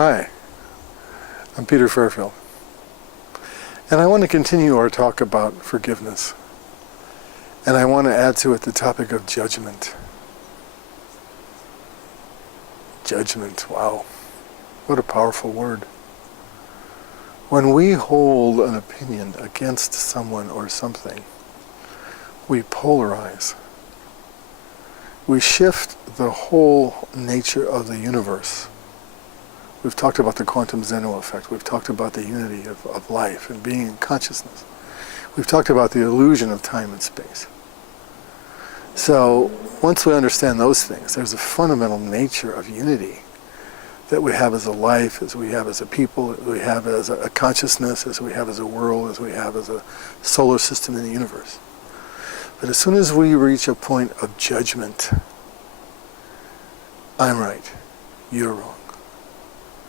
Hi, I'm Peter Fairfield, and I want to continue our talk about forgiveness, and I want to add to it the topic of judgment. Judgment, wow, what a powerful word. When we hold an opinion against someone or something, we polarize. We shift the whole nature of the universe. We've talked about the quantum Zeno effect. We've talked about the unity of life and being in consciousness. We've talked about the illusion of time and space. So once we understand those things, there's a fundamental nature of unity that we have as a life, as we have as a people, as we have as a consciousness, as we have as a world, as we have as a solar system in the universe. But as soon as we reach a point of judgment, I'm right, you're wrong.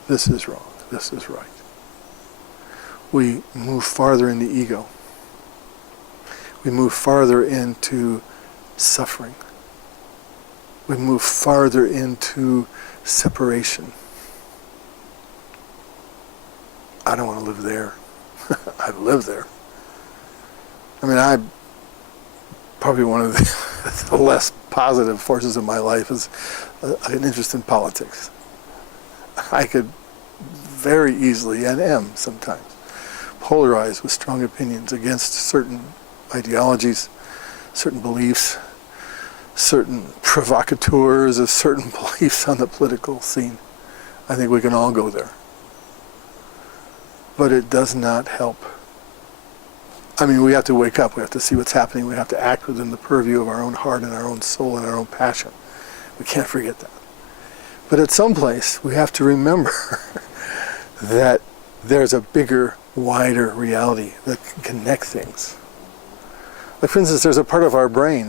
This is wrong, this is right. We move farther into ego. We move farther into suffering. We move farther into separation. I don't want to live there. I've lived there. I mean, probably one of the less positive forces of my life is an interest in politics. I could very easily, and am sometimes, polarized with strong opinions against certain ideologies, certain beliefs, certain provocateurs of certain beliefs on the political scene. I think we can all go there. But it does not help. I mean, we have to wake up, we have to see what's happening, we have to act within the purview of our own heart and our own soul and our own passion. We can't forget that. But at some place, we have to remember that there's a bigger, wider reality that can connect things. Like, for instance, there's a part of our brain,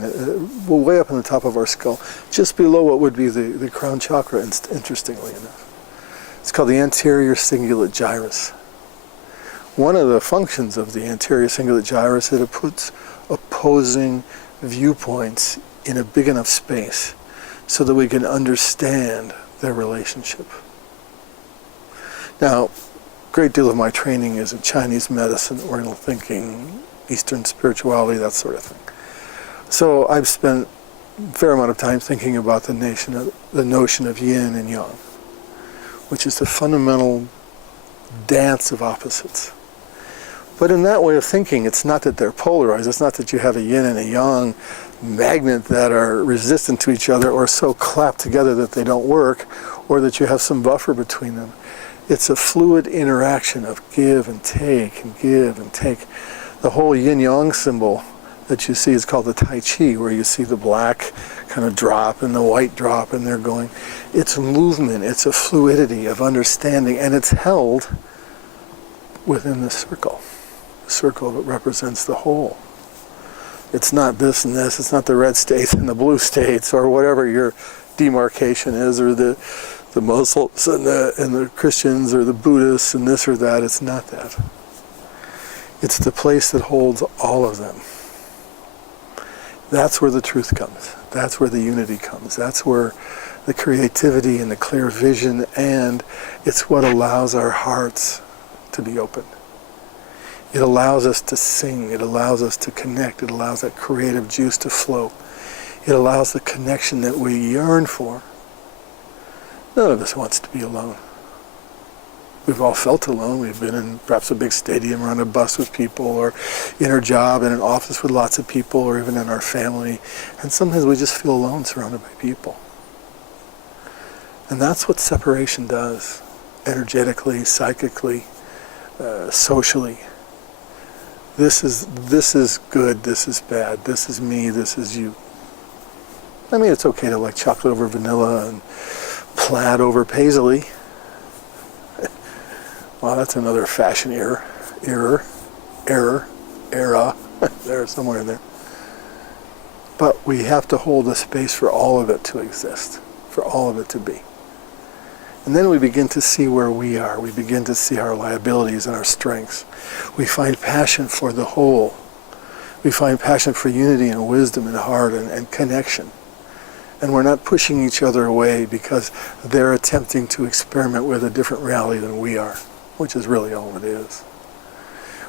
way up in the top of our skull, just below what would be the crown chakra, interestingly enough. It's called the anterior cingulate gyrus. One of the functions of the anterior cingulate gyrus is that it puts opposing viewpoints in a big enough space so that we can understand their relationship. Now, a great deal of my training is in Chinese medicine, Oriental thinking, Eastern spirituality, that sort of thing. So I've spent a fair amount of time thinking about the notion of yin and yang, which is the fundamental dance of opposites. But in that way of thinking, it's not that they're polarized. It's not that you have a yin and a yang magnet that are resistant to each other or so clapped together that they don't work, or that you have some buffer between them. It's a fluid interaction of give and take and give and take. The whole yin-yang symbol that you see is called the Tai Chi, where you see the black kind of drop and the white drop, and they're going. It's a movement, it's a fluidity of understanding, and it's held within the circle. The circle that represents the whole. It's not this and this, it's not the red states and the blue states, or whatever your demarcation is, or the Muslims and the Christians, or the Buddhists and this or that. It's not that. It's the place that holds all of them. That's where the truth comes. That's where the unity comes. That's where the creativity and the clear vision, and it's what allows our hearts to be open. It allows us to sing. It allows us to connect. It allows that creative juice to flow. It allows the connection that we yearn for. None of us wants to be alone. We've all felt alone. We've been in perhaps a big stadium or on a bus with people, or in our job, in an office with lots of people, or even in our family. And sometimes we just feel alone surrounded by people. And that's what separation does, energetically, psychically, socially. This is good, this is bad, this is me, this is you. I mean, it's okay to like chocolate over vanilla and plaid over paisley. Well, that's another fashion era, there, somewhere in there. But we have to hold a space for all of it to exist, for all of it to be. And then we begin to see where we are. We begin to see our liabilities and our strengths. We find passion for the whole. We find passion for unity and wisdom and heart and connection. And we're not pushing each other away because they're attempting to experiment with a different reality than we are, which is really all it is.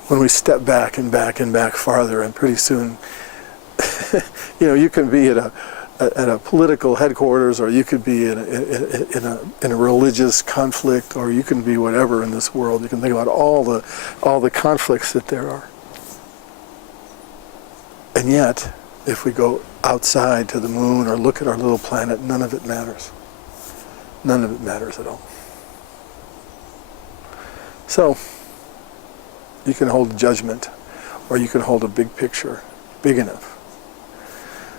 When we step back and back and back farther, and pretty soon, you can be at a political headquarters, or you could be in a religious conflict, or you can be whatever in this world. You can think about all the conflicts that there are. And yet, if we go outside to the moon or look at our little planet, none of it matters. None of it matters at all. So, you can hold a judgment, or you can hold a big picture, big enough,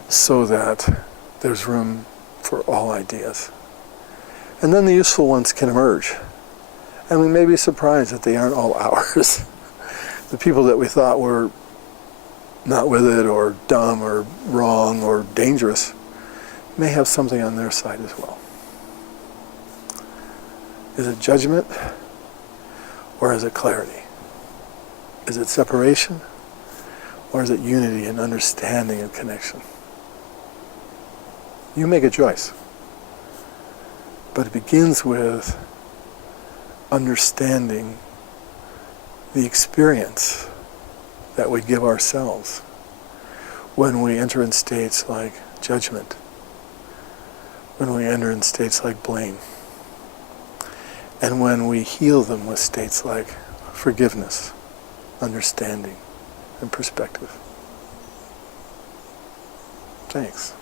so that there's room for all ideas. And then the useful ones can emerge. And we may be surprised that they aren't all ours. The people that we thought were not with it, or dumb, or wrong, or dangerous, may have something on their side as well. Is it judgment, or is it clarity? Is it separation, or is it unity and understanding and connection? You make a choice. But it begins with understanding the experience that we give ourselves when we enter in states like judgment, when we enter in states like blame, and when we heal them with states like forgiveness, understanding, and perspective. Thanks.